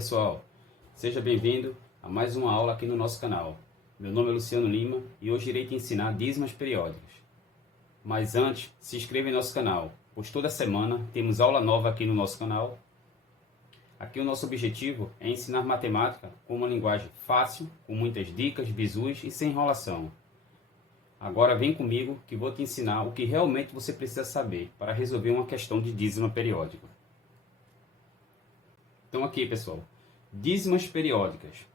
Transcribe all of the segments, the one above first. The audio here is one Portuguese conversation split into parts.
pessoal, seja bem-vindo a mais uma aula aqui no nosso canal. Meu nome é Luciano Lima e hoje irei te ensinar dízimas periódicas. Mas antes, se inscreva em nosso canal, pois toda semana temos aula nova aqui no nosso canal. Aqui o nosso objetivo é ensinar matemática com uma linguagem fácil, com muitas dicas, bizus e sem enrolação. Agora vem comigo que vou te ensinar o que realmente você precisa saber para resolver uma questão de dízima periódica. Então aqui, pessoal, dízimas periódicas.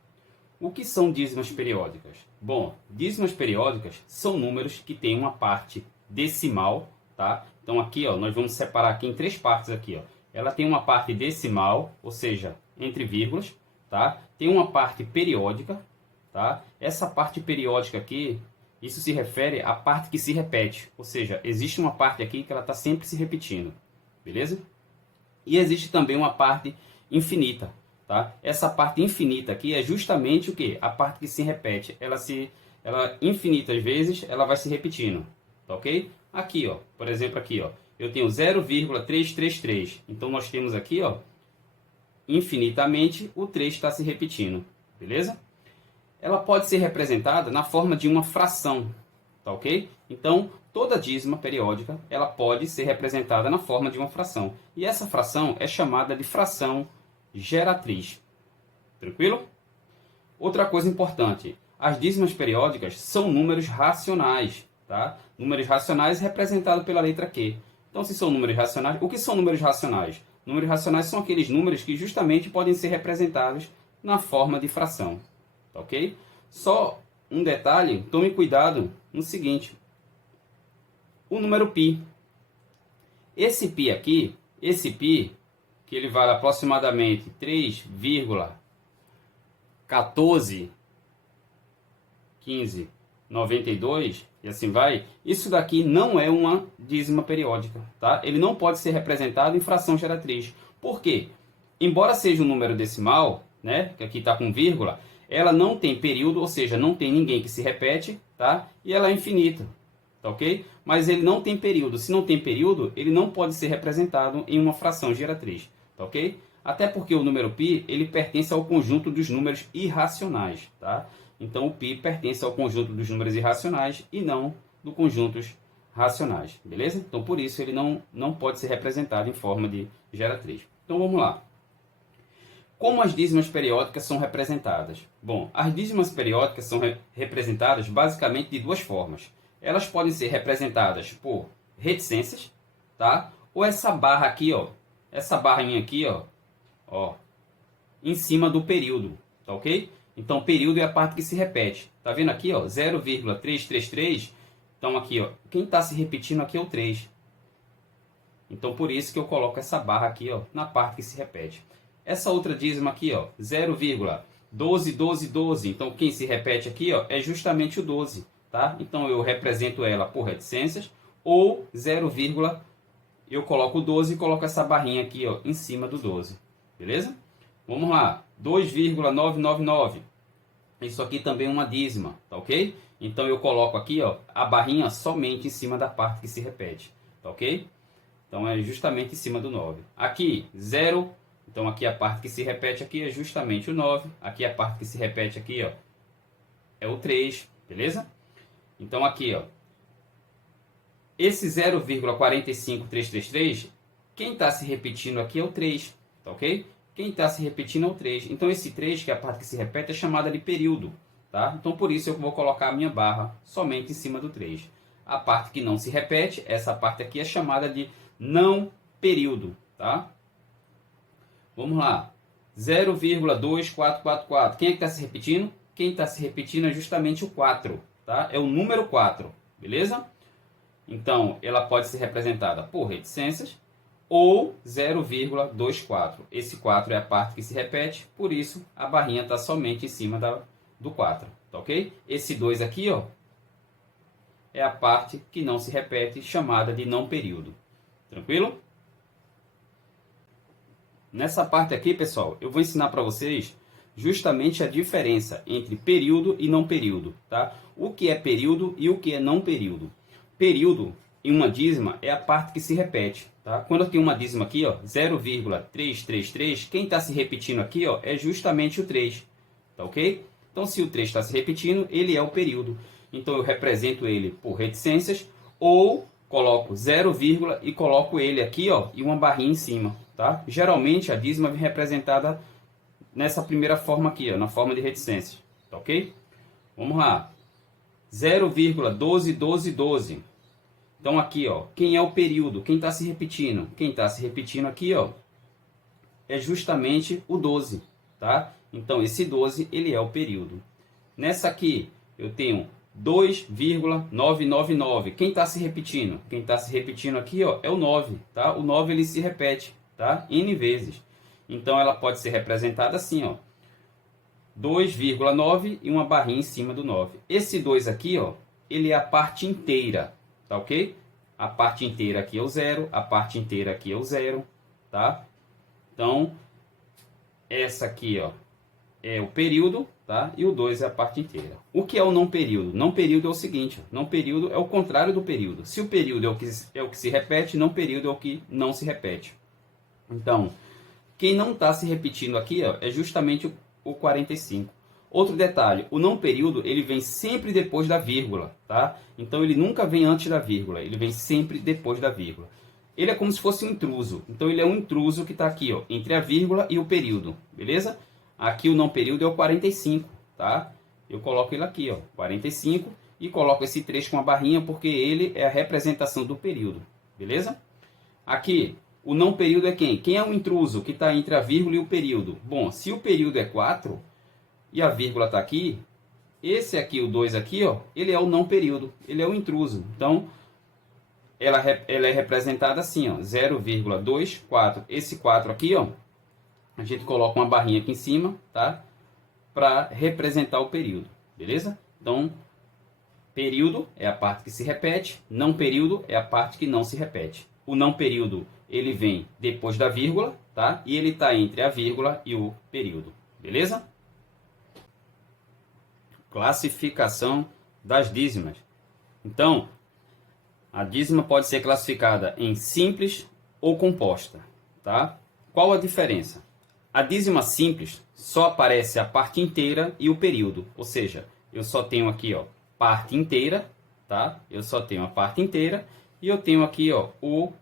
O que são dízimas periódicas? Bom, dízimas periódicas são números que têm uma parte decimal, tá? Então aqui, ó, nós vamos separar aqui em três partes aqui, ó. Ela tem uma parte decimal, ou seja, entre vírgulas, tá? Tem uma parte periódica, tá? Essa parte periódica aqui, isso se refere à parte que se repete, ou seja, existe uma parte aqui que ela está sempre se repetindo, beleza? E existe também uma parte infinita, tá? Essa parte infinita aqui é justamente o que? A parte que se repete. Ela infinitas vezes ela vai se repetindo, tá ok? Aqui, ó, por exemplo, aqui, ó, eu tenho 0,333. Então nós temos aqui, ó, infinitamente o 3 está se repetindo, beleza? Ela pode ser representada na forma de uma fração, tá ok? Então toda dízima periódica ela pode ser representada na forma de uma fração. E essa fração é chamada de fração geratriz. Tranquilo? Outra coisa importante, as dízimas periódicas são números racionais, tá? Números racionais representados pela letra Q. Então, se são números racionais, o que são números racionais? Números racionais são aqueles números que justamente podem ser representados na forma de fração, tá ok? Só um detalhe, tome cuidado no seguinte, o número π. Esse π aqui, que ele vale aproximadamente 3,141592 e assim vai, isso daqui não é uma dízima periódica, tá? Ele não pode ser representado em fração geratriz. Por quê? Embora seja um número decimal, né, que aqui está com vírgula, ela não tem período, ou seja, não tem ninguém que se repete, tá? E ela é infinita, tá ok? Mas ele não tem período. Se não tem período, ele não pode ser representado em uma fração geratriz, tá ok? Até porque o número π, ele pertence ao conjunto dos números irracionais, tá? Então o π pertence ao conjunto dos números irracionais e não do conjuntos racionais, beleza? Então por isso ele não pode ser representado em forma de geratriz. Então vamos lá. Como as dízimas periódicas são representadas? Bom, as dízimas periódicas são representadas basicamente de duas formas. Elas podem ser representadas por reticências, tá? Ou essa barra aqui, ó, essa barrinha aqui, ó, em cima do período, tá ok? Então, período é a parte que se repete. Tá vendo aqui, ó, 0,333? Então, aqui, ó, quem está se repetindo aqui é o 3. Então, por isso que eu coloco essa barra aqui, ó, na parte que se repete. Essa outra dízima aqui, ó, 0,121212. Então, quem se repete aqui, ó, é justamente o 12, tá? Então, eu represento ela por reticências ou 0, eu coloco o 12 e coloco essa barrinha aqui, ó, em cima do 12. Beleza? Vamos lá. 2,999. Isso aqui também é uma dízima, tá ok? Então, eu coloco aqui, ó, a barrinha somente em cima da parte que se repete, tá ok? Então, é justamente em cima do 9. Aqui, 0. Então, aqui a parte que se repete aqui é justamente o 9. Aqui a parte que se repete aqui, ó, é o 3, beleza? Então, aqui, ó, esse 0,45333, quem está se repetindo aqui é o 3, tá ok? Quem está se repetindo é o 3. Então, esse 3, que é a parte que se repete, é chamada de período, tá? Então, por isso eu vou colocar a minha barra somente em cima do 3. A parte que não se repete, essa parte aqui é chamada de não período, tá? Vamos lá. 0,2444. Quem é que está se repetindo? Quem está se repetindo é justamente o 4, tá? É o número 4, beleza? Então, ela pode ser representada por reticências ou 0,24. Esse 4 é a parte que se repete, por isso a barrinha está somente em cima do 4, tá ok? Esse 2 aqui, ó, é a parte que não se repete, chamada de não período. Tranquilo? Nessa parte aqui, pessoal, eu vou ensinar para vocês justamente a diferença entre período e não período, tá? O que é período e o que é não período. Período em uma dízima é a parte que se repete. Tá? Quando eu tenho uma dízima aqui, ó, 0,333, quem está se repetindo aqui, ó, é justamente o 3. Tá ok? Então, se o 3 está se repetindo, ele é o período. Então, eu represento ele por reticências ou coloco 0, e coloco ele aqui, ó, e uma barrinha em cima. Tá? Geralmente, a dízima vem representada nessa primeira forma aqui, ó, na forma de reticências. Tá ok? Vamos lá. 0,121212. Então, aqui, ó, quem é o período? Quem está se repetindo? Quem está se repetindo aqui, ó, é justamente o 12, tá? Então, esse 12, ele é o período. Nessa aqui, eu tenho 2,999. Quem está se repetindo? Quem está se repetindo aqui, ó, é o 9, tá? O 9, ele se repete, tá? N vezes. Então, ela pode ser representada assim, ó. 2,9 e uma barrinha em cima do 9. Esse 2 aqui, ó, ele é a parte inteira, tá ok? A parte inteira aqui é o 0, a parte inteira aqui é o 0, tá? Então, essa aqui, ó, é o período, tá? E o 2 é a parte inteira. O que é o não período? Não período é o seguinte, ó, não período é o contrário do período. Se o período é o que se repete, não período é o que não se repete. Então, quem não está se repetindo aqui, ó, é justamente o 45. Outro detalhe, o não período, ele vem sempre depois da vírgula, tá? Então, ele nunca vem antes da vírgula, ele vem sempre depois da vírgula. Ele é como se fosse um intruso. Então, ele é um intruso que está aqui, ó, entre a vírgula e o período, beleza? Aqui o não período é o 45, tá? Eu coloco ele aqui, ó, 45, e coloco esse 3 com a barrinha, porque ele é a representação do período, beleza? Aqui, o não período é quem? Quem é o intruso que está entre a vírgula e o período? Bom, se o período é 4 e a vírgula está aqui, esse aqui, o 2 aqui, ó, ele é o não período, ele é o intruso. Então, ela é representada assim, ó, 0,24. Esse 4 aqui, ó, a gente coloca uma barrinha aqui em cima, tá? Para representar o período, beleza? Então, período é a parte que se repete, não período é a parte que não se repete. O não período, ele vem depois da vírgula, tá? E ele está entre a vírgula e o período, beleza? Classificação das dízimas. Então, a dízima pode ser classificada em simples ou composta, tá? Qual a diferença? A dízima simples só aparece a parte inteira e o período, ou seja, eu só tenho aqui, ó, parte inteira, tá? Eu só tenho a parte inteira e eu tenho aqui, ó, o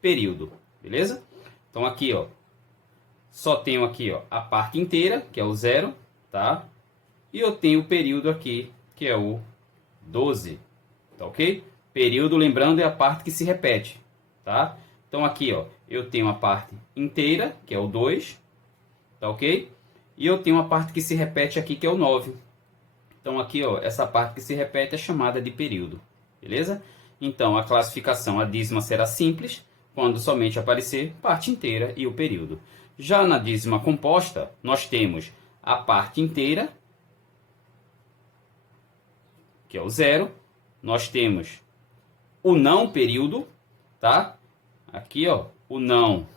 período, beleza? Então aqui, ó, só tenho aqui, ó, a parte inteira, que é o 0, tá? E eu tenho o período aqui, que é o 12, tá ok? Período, lembrando, é a parte que se repete, tá? Então aqui, ó, eu tenho a parte inteira, que é o 2, tá ok? E eu tenho a parte que se repete aqui, que é o 9. Então aqui, ó, essa parte que se repete é chamada de período, beleza? Então a classificação, a dízima será simples, quando somente aparecer parte inteira e o período. Já na dízima composta, nós temos a parte inteira, que é o 0. Nós temos o não período, tá? Aqui, ó, o não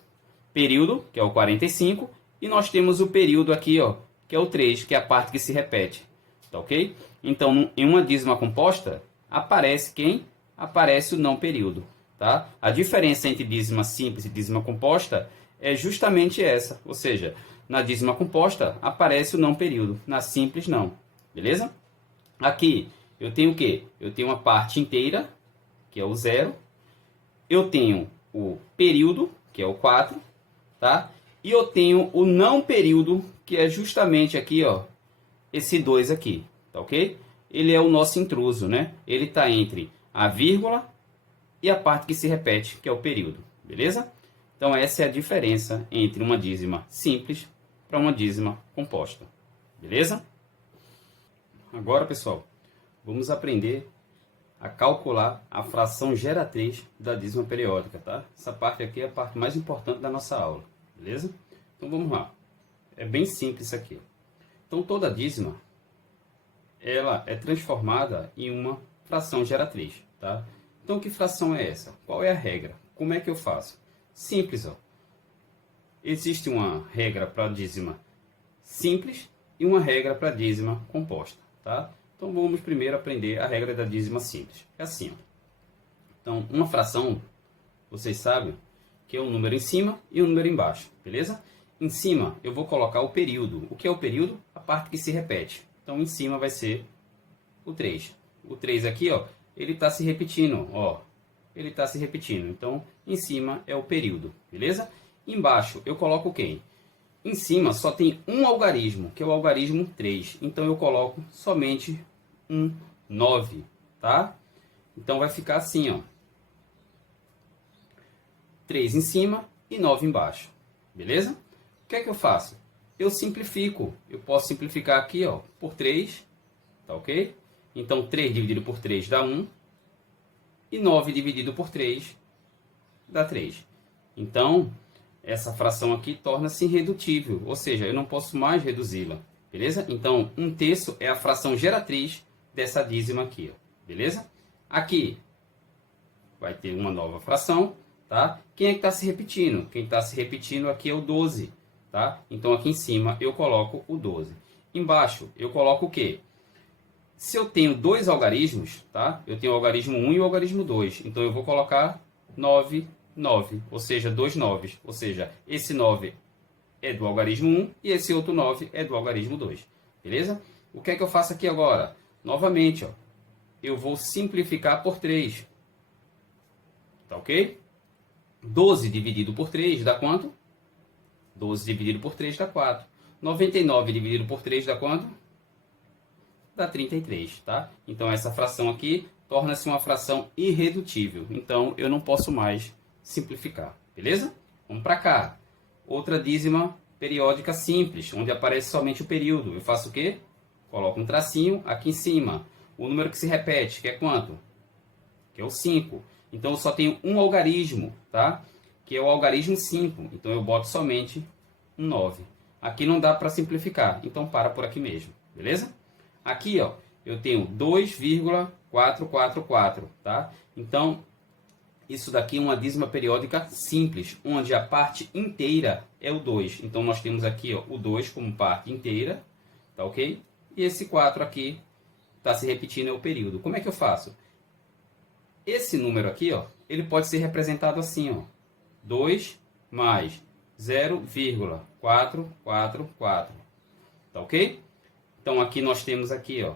período, que é o 45, e nós temos o período aqui, ó, que é o 3, que é a parte que se repete, tá ok? Então, em uma dízima composta, aparece quem? Aparece o não período, tá? A diferença entre dízima simples e dízima composta é justamente essa, ou seja, na dízima composta aparece o não período, na simples não, beleza? Aqui, eu tenho o quê? Eu tenho uma parte inteira, que é o 0, eu tenho o período, que é o 4, tá? E eu tenho o não período, que é justamente aqui, ó, esse 2 aqui, tá ok? Ele é o nosso intruso, né? Ele está entre a vírgula e a parte que se repete, que é o período, beleza? Então essa é a diferença entre uma dízima simples para uma dízima composta, beleza? Agora, pessoal, vamos aprender a calcular a fração geratriz da dízima periódica, tá? Essa parte aqui é a parte mais importante da nossa aula, beleza? Então vamos lá. É bem simples isso aqui. Então toda dízima, ela é transformada em uma fração geratriz, tá? Então que fração é essa? Qual é a regra? Como é que eu faço? Simples, ó. Existe uma regra para a dízima simples e uma regra para a dízima composta, tá? Então vamos primeiro aprender a regra da dízima simples. É assim, ó. Então, uma fração, vocês sabem que é um número em cima e um número embaixo, beleza? Em cima, eu vou colocar o período. O que é o período? A parte que se repete. Então, em cima vai ser o 3. O 3 aqui, ó, ele está se repetindo, ó. Ele está se repetindo. Então, em cima é o período, beleza? Embaixo, eu coloco quem? Em cima só tem um algarismo, que é o algarismo 3. Então, eu coloco somente um 9, tá? Então, vai ficar assim, ó. 3 em cima e 9 embaixo, beleza? O que é que eu faço? Eu simplifico. Eu posso simplificar aqui, ó, por 3, tá ok? Então, 3 dividido por 3 dá 1. E 9 dividido por 3 dá 3. Então, essa fração aqui torna-se irredutível, ou seja, eu não posso mais reduzi-la, beleza? Então, 1/3 é a fração geratriz dessa dízima aqui, ó, beleza? Aqui vai ter uma nova fração, tá? Quem é que está se repetindo? Quem está se repetindo aqui é o 12, tá? Então, aqui em cima eu coloco o 12. Embaixo eu coloco o quê? Se eu tenho dois algarismos, tá? Eu tenho o algarismo 1 e o algarismo 2. Então, eu vou colocar 9, 9, ou seja, 2 9. Ou seja, esse 9 é do algarismo 1 e esse outro 9 é do algarismo 2. Beleza? O que é que eu faço aqui agora? Novamente, ó, eu vou simplificar por 3. Tá ok? 12 dividido por 3 dá quanto? 12 dividido por 3 dá 4. 99 dividido por 3 dá quanto? Dá 33, tá? Então, essa fração aqui torna-se uma fração irredutível. Então, eu não posso mais simplificar, beleza? Vamos para cá. Outra dízima periódica simples, onde aparece somente o período. Eu faço o quê? Coloco um tracinho aqui em cima. O número que se repete, que é quanto? Que é o 5. Então, eu só tenho um algarismo, tá? Que é o algarismo 5. Então, eu boto somente um 9. Aqui não dá para simplificar, então para por aqui mesmo, beleza? Aqui, ó, eu tenho 2,444, tá? Então, isso daqui é uma dízima periódica simples, onde a parte inteira é o 2. Então, nós temos aqui, ó, o 2 como parte inteira, tá ok? E esse 4 aqui está se repetindo, é o período. Como é que eu faço? Esse número aqui, ó, ele pode ser representado assim, ó. 2 mais 0,444, tá ok? Então, aqui nós temos aqui, ó,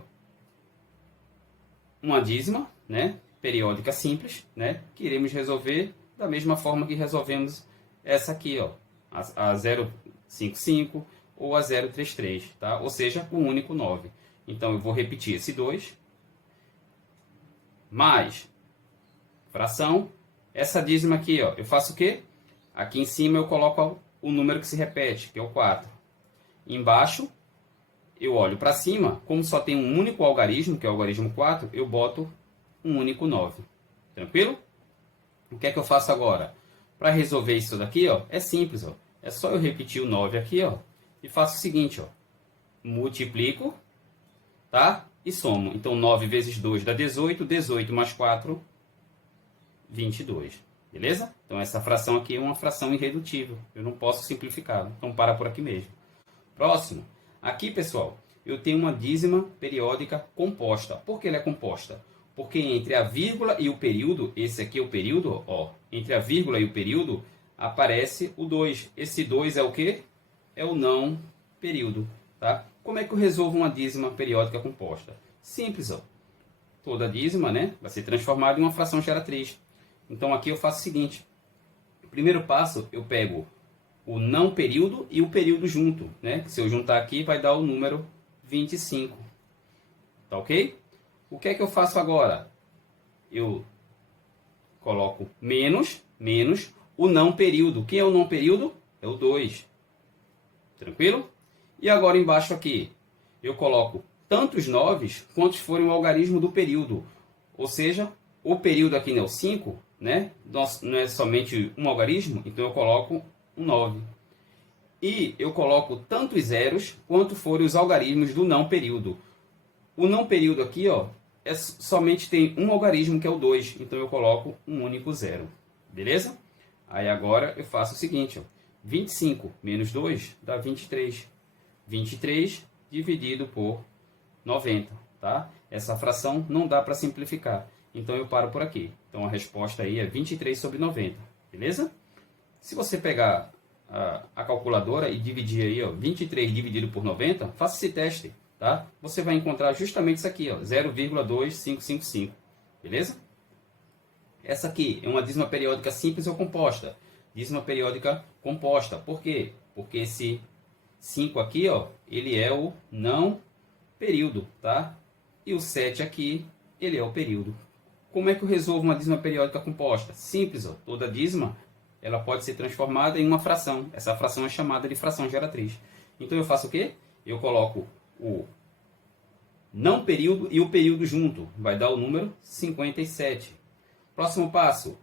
uma dízima, né, periódica simples, né, que iremos resolver da mesma forma que resolvemos essa aqui, ó, a 0,55 ou a 0,33, tá? Ou seja, um único 9. Então, eu vou repetir esse 2, mais fração, essa dízima aqui, ó, eu faço o quê? Aqui em cima eu coloco o número que se repete, que é o 4. Embaixo, eu olho para cima, como só tem um único algarismo, que é o algarismo 4, eu boto um único 9. Tranquilo? O que é que eu faço agora? Para resolver isso daqui, ó, é simples. Ó. É só eu repetir o 9 aqui, ó, e faço o seguinte, ó, multiplico, tá? E somo. Então, 9 vezes 2 dá 18, 18 mais 4, 22. Beleza? Então, essa fração aqui é uma fração irredutível. Eu não posso simplificar. Então, para por aqui mesmo. Próximo. Aqui, pessoal, eu tenho uma dízima periódica composta. Por que ela é composta? Porque entre a vírgula e o período, esse aqui é o período, ó, entre a vírgula e o período, aparece o 2. Esse 2 é o quê? É o não período, tá? Como é que eu resolvo uma dízima periódica composta? Simples, ó. Toda dízima, né, vai ser transformada em uma fração geratriz. Então, aqui eu faço o seguinte. Primeiro passo, eu pego o não período e o período junto, né? Se eu juntar aqui, vai dar o número 25. Tá ok? O que é que eu faço agora? Eu coloco menos o não período. Quem é o não período? É o 2. Tranquilo? E agora embaixo aqui, eu coloco tantos 9 quantos forem o algarismo do período. Ou seja, o período aqui não é o 5, né? Não é somente um algarismo, então eu coloco um 9. E eu coloco tantos zeros quanto forem os algarismos do não período. O não período aqui, ó, somente tem um algarismo, que é o 2. Então eu coloco um único zero. Beleza? Aí agora eu faço o seguinte, ó, 25 menos 2 dá 23. 23 dividido por 90, tá? Essa fração não dá para simplificar. Então eu paro por aqui. Então a resposta aí é 23 sobre 90, beleza? Se você pegar a calculadora e dividir aí, ó, 23 dividido por 90, faça esse teste, tá? Você vai encontrar justamente isso aqui, ó, 0,2555, beleza? Essa aqui é uma dízima periódica simples ou composta. Dízima periódica composta. Por quê? Porque esse 5 aqui, ó, ele é o não período, tá? E o 7 aqui, ele é o período. Como é que eu resolvo uma dízima periódica composta? Simples, ó. Toda dízima ela pode ser transformada em uma fração. Essa fração é chamada de fração geratriz. Então eu faço o quê? Eu coloco o não período e o período junto. Vai dar o número 57. Próximo passo.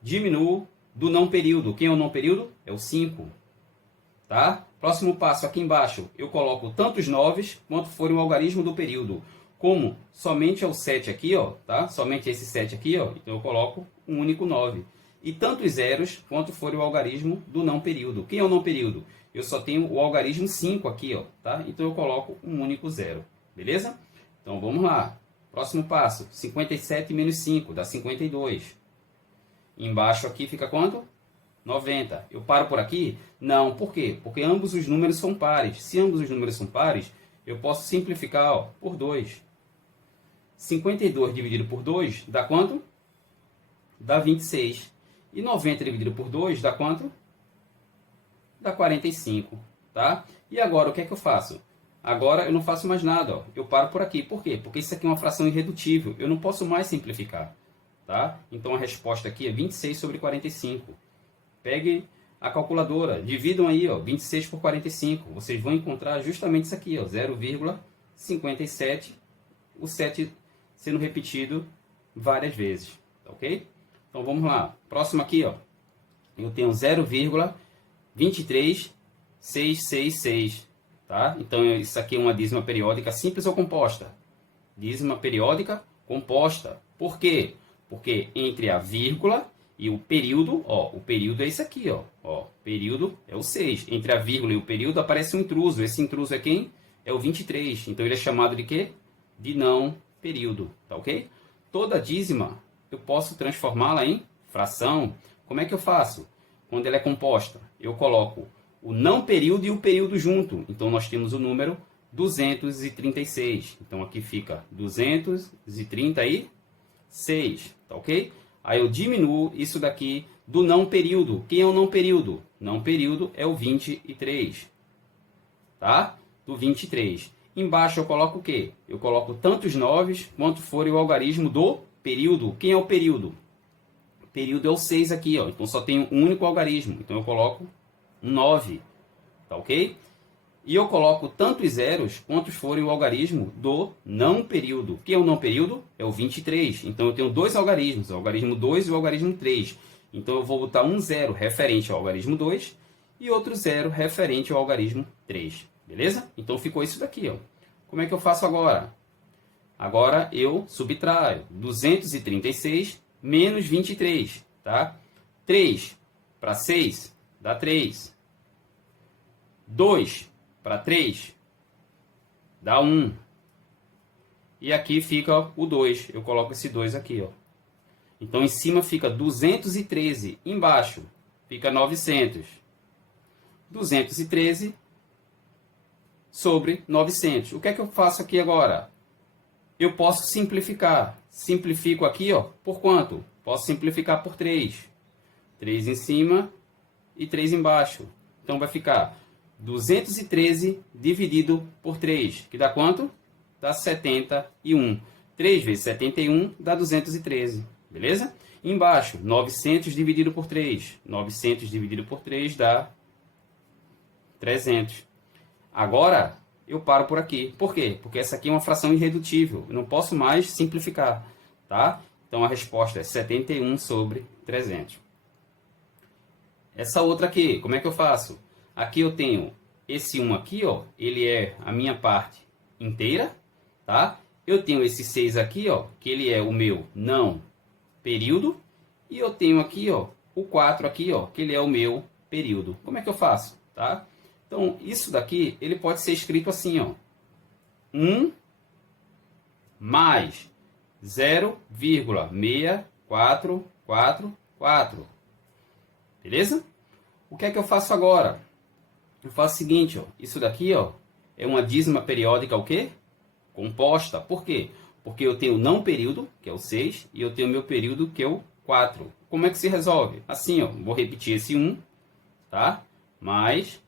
Diminuo do não período. Quem é o não período? É o 5. Tá? Próximo passo, aqui embaixo, eu coloco tantos 9 quanto for o algarismo do período. Como somente é o 7 aqui, ó, tá? Somente esse 7 aqui, ó, então eu coloco um único 9. E tantos zeros quanto for o algarismo do não período. Quem é o não período? Eu só tenho o algarismo 5 aqui, ó, tá? Então eu coloco um único zero. Beleza? Então vamos lá. Próximo passo, 57 menos 5 dá 52. Embaixo aqui fica quanto? 90. Eu paro por aqui? Não. Por quê? Porque ambos os números são pares. Se ambos os números são pares, eu posso simplificar, ó, por 2. 52 dividido por 2 dá quanto? Dá 26. E 90 dividido por 2 dá quanto? Dá 45. Tá? E agora o que é que eu faço? Agora eu não faço mais nada. Ó. Eu paro por aqui. Por quê? Porque isso aqui é uma fração irredutível. Eu não posso mais simplificar. Tá? Então a resposta aqui é 26 sobre 45. Pegue a calculadora, dividam aí, ó, 26 por 45. Vocês vão encontrar justamente isso aqui, ó, 0,57, o 7 sendo repetido várias vezes, tá ok? Então vamos lá. Próximo aqui, ó, eu tenho 0,23666, tá? Então isso aqui é uma dízima periódica simples ou composta? Dízima periódica composta. Por quê? Porque entre a vírgula e o período, ó, o período é isso aqui, ó, período é o 6. Entre a vírgula e o período aparece um intruso. Esse intruso é quem? É o 23. Então ele é chamado de quê? De não período, tá ok? Toda dízima eu posso transformá-la em fração. Como é que eu faço? Quando ela é composta, eu coloco o não período e o período junto. Então nós temos o número 236. Então aqui fica 236, tá ok? Aí eu diminuo isso daqui do não período. Quem é o não período? Não período é o 23. Tá? Do 23. Embaixo eu coloco o quê? Eu coloco tantos 9 quanto for o algarismo do período. Quem é o período? O período é o 6 aqui, ó. Então só tenho um único algarismo. Então eu coloco um 9. Tá ok? E eu coloco tantos zeros quantos forem o algarismo do não período. Quem é o não período? É o 23. Então eu tenho dois algarismos, o algarismo 2 e o algarismo 3. Então eu vou botar um zero referente ao algarismo 2 e outro zero referente ao algarismo 3. Beleza? Então ficou isso daqui, ó. Como é que eu faço agora? Agora eu subtraio 236 menos 23, tá? 3 para 6 dá 3. 2 para 3 dá 1. E aqui fica o 2. Eu coloco esse 2 aqui, ó. Então em cima fica 213, embaixo fica 900. 213 sobre 900. O que é que eu faço aqui agora? Eu posso simplificar. Simplifico aqui, ó, por quanto? Posso simplificar por 3. 3 em cima e 3 embaixo. Então vai ficar 213 dividido por 3, que dá quanto? Dá 71. 3 vezes 71 dá 213, beleza? Embaixo, 900 dividido por 3. 900 dividido por 3 dá 300. Agora, eu paro por aqui. Por quê? Porque essa aqui é uma fração irredutível. Eu não posso mais simplificar, tá? Então a resposta é 71 sobre 300. Essa outra aqui, como é que eu faço? Aqui eu tenho esse 1 aqui, ó, ele é a minha parte inteira, tá? Eu tenho esse 6 aqui, ó, que ele é o meu não período, e eu tenho aqui, ó, o 4 aqui, ó, que ele é o meu período. Como é que eu faço, tá? Então, isso daqui, ele pode ser escrito assim, ó, 1 mais 0,6444. Beleza? O que é que eu faço agora? Eu faço o seguinte, ó, isso daqui, ó, é uma dízima periódica o quê? Composta. Por quê? Porque eu tenho o não período, que é o 6, e eu tenho o meu período, que é o 4. Como é que se resolve? Assim, ó, vou repetir esse 1, tá? Mas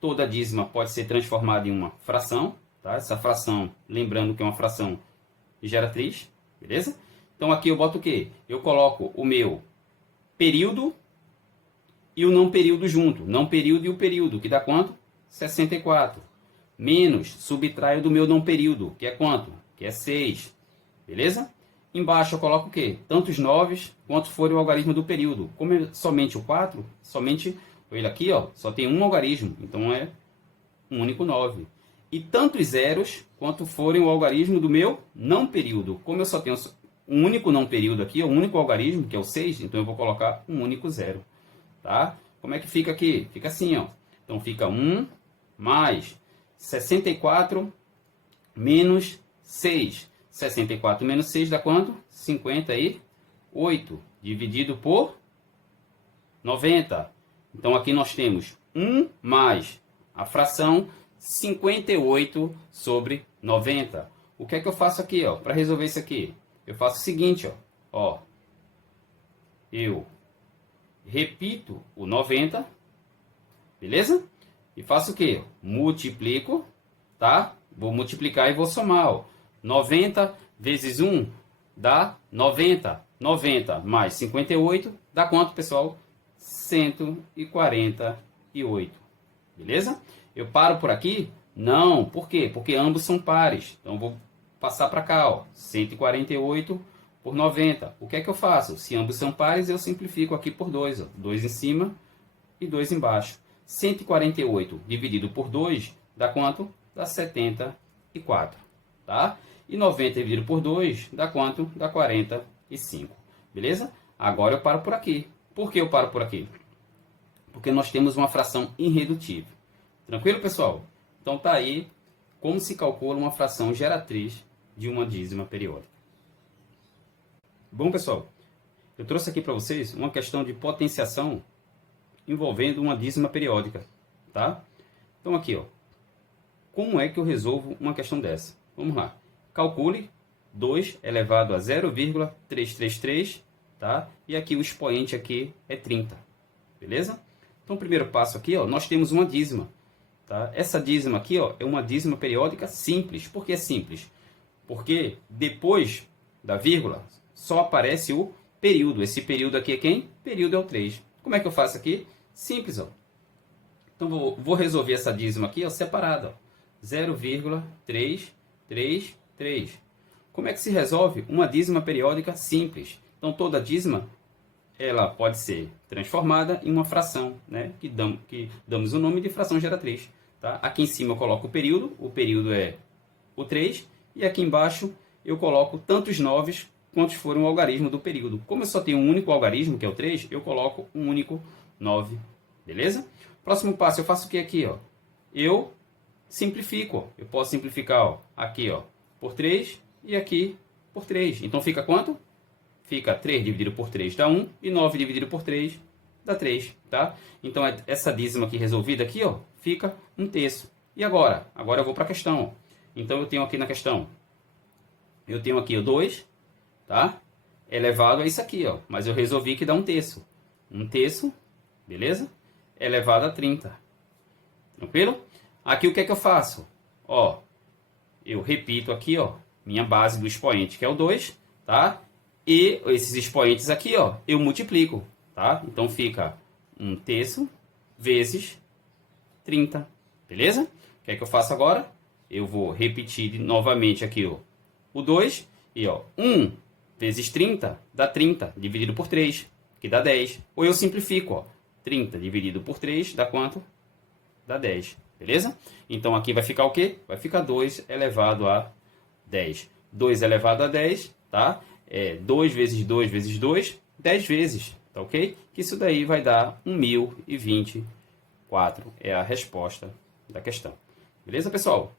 toda dízima pode ser transformada em uma fração, tá? Essa fração, lembrando que é uma fração geratriz, beleza? Então aqui eu boto o quê? Eu coloco o meu período e o não período junto. Não período e o período, que dá quanto? 64. Menos, subtraio do meu não período, que é quanto? Que é 6. Beleza? Embaixo eu coloco o quê? Tantos 9 quanto for o algarismo do período. Como é somente o 4, somente ele aqui, ó, só tem um algarismo. Então é um único 9. E tantos zeros quanto forem o algarismo do meu não período. Como eu só tenho um único não período aqui, um único algarismo, que é o 6, então eu vou colocar um único zero. Tá? Como é que fica aqui? Fica assim, ó. Então fica 1 mais 64 menos 6. 64 menos 6 dá quanto? 58. Dividido por 90. Então aqui nós temos 1 mais a fração 58 sobre 90. O que é que eu faço aqui, ó, para resolver isso aqui? Eu faço o seguinte, ó. Eu repito o 90, beleza? E faço o quê? Multiplico, tá? Vou multiplicar e vou somar, ó. 90 vezes 1 dá 90. 90 mais 58 dá quanto, pessoal? 148. Beleza? Eu paro por aqui? Não. Por quê? Porque ambos são pares. Então, vou passar para cá, ó. 148 por 90. O que é que eu faço? Se ambos são pares, eu simplifico aqui por 2. 2 em cima e 2 embaixo. 148 dividido por 2 dá quanto? Dá 74. Tá? E 90 dividido por 2 dá quanto? Dá 45. Beleza? Agora eu paro por aqui. Por que eu paro por aqui? Porque nós temos uma fração irredutível. Tranquilo, pessoal? Então tá aí como se calcula uma fração geratriz de uma dízima periódica. Bom, pessoal, eu trouxe aqui para vocês uma questão de potenciação envolvendo uma dízima periódica, tá? Então aqui, ó, como é que eu resolvo uma questão dessa? Vamos lá. Calcule 2 elevado a 0,333, tá? E aqui o expoente aqui é 30, beleza? Então o primeiro passo aqui, ó, nós temos uma dízima, tá? Essa dízima aqui, ó, é uma dízima periódica simples. Por que é simples? Porque depois da vírgula só aparece o período. Esse período aqui é quem? Período é o 3. Como é que eu faço aqui? Simples, ó. Então vou resolver essa dízima aqui, ó, separada, ó. 0,333. Como é que se resolve uma dízima periódica simples? Então toda dízima ela pode ser transformada em uma fração, né? que damos o nome de fração geratriz. Tá? Aqui em cima eu coloco o período é o 3, e aqui embaixo eu coloco tantos 9 quantos forem o algarismo do período. Como eu só tenho um único algarismo, que é o 3, eu coloco um único 9. Beleza? Próximo passo, eu faço o que aqui? Ó? Eu simplifico. Ó. Eu posso simplificar, ó, aqui, ó, por 3 e aqui por 3. Então fica quanto? Fica 3 dividido por 3 dá 1 e 9 dividido por 3 dá 3. Tá? Então essa dízima aqui resolvida aqui, ó, fica 1/3. E agora? Agora eu vou para a questão. Ó. Então eu tenho aqui na questão, eu tenho aqui o 2, tá? Elevado a isso aqui, ó. Mas eu resolvi que dá 1/3. 1/3, beleza? Elevado a 30. Tranquilo? Aqui o que é que eu faço? Ó, eu repito aqui, ó, minha base do expoente, que é o 2, tá? E esses expoentes aqui, ó, eu multiplico, tá? Então fica 1/3 vezes 30, beleza? O que é que eu faço agora? Eu vou repetir novamente aqui, ó, o 2, e ó, 1 vezes 30 dá 30, dividido por 3, que dá 10. Ou eu simplifico, ó, 30 dividido por 3 dá quanto? Dá 10, beleza? Então aqui vai ficar o quê? Vai ficar 2 elevado a 10. 2 elevado a 10, tá? 2 vezes 2 vezes 2, 10 vezes, tá ok? Que isso daí vai dar 1024, é a resposta da questão. Beleza, pessoal?